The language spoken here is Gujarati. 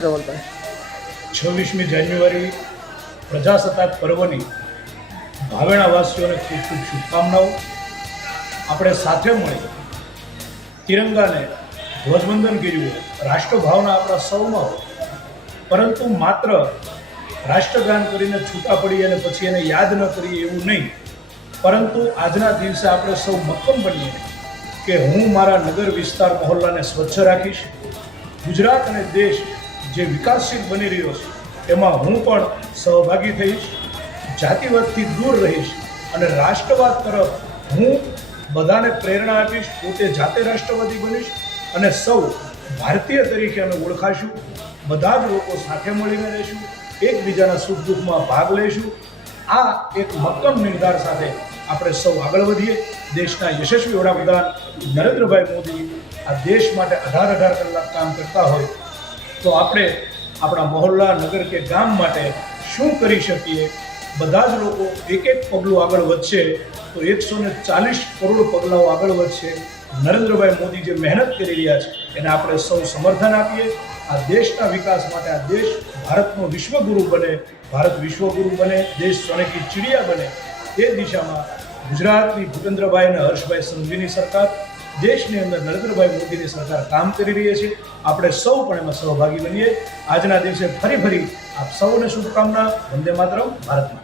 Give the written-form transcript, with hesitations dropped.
26મી જાન્યુઆરી પ્રજાસત્તાક પર્વની ભાવેણાવાસીઓને ખૂબ ખૂબ શુભકામનાઓ. આપણે સાથે મળી તિરંગાને ધ્વજવંદન કર્યું. રાષ્ટ્રભાવના આપણા સૌમાં હોય, પરંતુ માત્ર રાષ્ટ્રગાન કરીને છૂટા પડી અને પછી એને યાદ ન કરીએ એવું નહીં, પરંતુ આજના દિવસે આપણે સૌ મક્કમ બનીએ કે હું મારા નગર વિસ્તાર મહોલ્લાને સ્વચ્છ રાખીશ. ગુજરાત અને દેશ જે વિકાસશીલ બની રહ્યો છે એમાં હું પણ સહભાગી થઈશ. જાતિવાદથી દૂર રહીશ અને રાષ્ટ્રવાદ તરફ હું બધાને પ્રેરણા આપીશ. પોતે જાતે રાષ્ટ્રવાદી બનીશ અને સૌ ભારતીય તરીકે અમે ઓળખાશું. બધા જ લોકો સાથે મળીને રહીશું, એકબીજાના સુખ દુઃખમાં ભાગ લઈશું. આ એક મક્કમ નિર્ધાર સાથે આપણે સૌ આગળ વધીએ. દેશના યશસ્વી વડાપ્રધાન નરેન્દ્રભાઈ મોદી આ દેશ માટે 18 કલાક કામ કરતા હોય તો આપણે આપણા મહોલ્લા, નગર કે ગામ માટે શું કરી શકીએ? બધા જ લોકો એક એક પગલું આગળ વધશે તો 140 કરોડ પગલાઓ આગળ વધશે. નરેન્દ્રભાઈ મોદી જે મહેનત કરી રહ્યા છે એને આપણે સૌ સમર્થન આપીએ. આ દેશના વિકાસ માટે આ દેશ ભારતનો વિશ્વગુરુ બને, ભારત વિશ્વગુરુ બને, દેશ સોને કી ચિડિયા બને, એ દિશામાં ગુજરાતની ભૂપેન્દ્રભાઈ અને હર્ષભાઈ સંઘવીની સરકાર, દેશની અંદર નરેન્દ્રભાઈ મોદીની સરકાર કામ કરી રહી છે. આપણે સૌ પણ એમાં સહભાગી બનીએ. આજના દિવસે ફરી આપ સૌને શુભકામના. વંદે માતરમ. ભારત માતા.